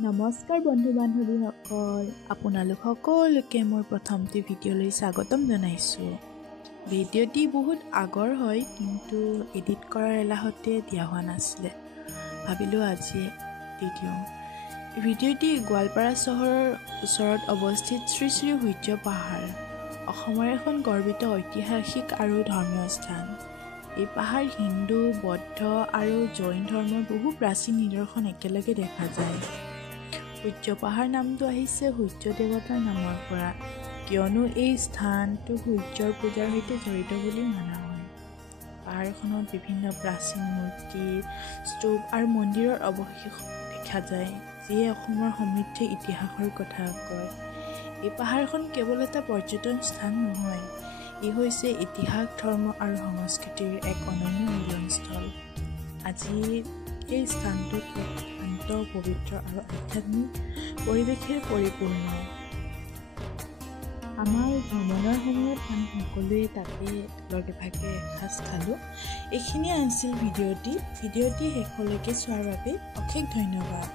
নমস্কাৰ বন্ধু বান্ধৱীসকল, আপোনালোক সকলোকে মোৰ প্ৰথমটি ভিডিঅ'লৈ স্বাগতম জনাইছোঁ। ভিডিঅ'টি বহুত আগৰ হয়, কিন্তু এডিট কৰাৰ এলাহতে দিয়া হোৱা নাছিলে। ভাবিলোঁ আজি দি দিওঁ। ভিডিঅ'টি গোৱালপাৰা চহৰৰ ওচৰত অৱস্থিত শ্ৰী শ্ৰী সূৰ্য পাহাৰ, অসমৰ এখন গৰ্বিত ঐতিহাসিক আৰু ধৰ্মীয় স্থান। এই পাহাৰ হিন্দু, বৌদ্ধ আৰু জৈন ধৰ্মৰ বহু প্ৰাচীন নিদৰ্শন একেলগে দেখা যায়। সূৰ্য পাহাৰ নামটো আহিছে সূৰ্য দেৱতাৰ নামৰ পৰা, কিয়নো এই স্থানটো সূৰ্যৰ পূজাৰ সৈতে জড়িত বুলি মনা হয়। পাহাৰখনত বিভিন্ন প্ৰাচীন মূৰ্তি, স্তূপ আৰু মন্দিৰৰ অৱশেষ দেখা যায়, যিয়ে অসমৰ সমৃদ্ধ ইতিহাসৰ কথা কয়। এই পাহাৰখন কেৱল এটা পৰ্যটন স্থান নহয়, ই হৈছে ইতিহাস, ধৰ্ম আৰু সংস্কৃতিৰ এক অনন্য মিলনস্থল। আজি এই স্থানটো শান্ত, পবিত্ৰ আৰু আধ্যাত্মিক পৰিৱেশে পৰিপূৰ্ণ। আমাৰ ভ্ৰমণৰ সময়ত আমি সকলোৱে তাতে লগে ভাগে এসাঁজ খালোঁ। এইখিনিয়ে আছিল ভিডিঅ'টি শেষলৈকে চোৱাৰ বাবে অশেষ ধন্যবাদ।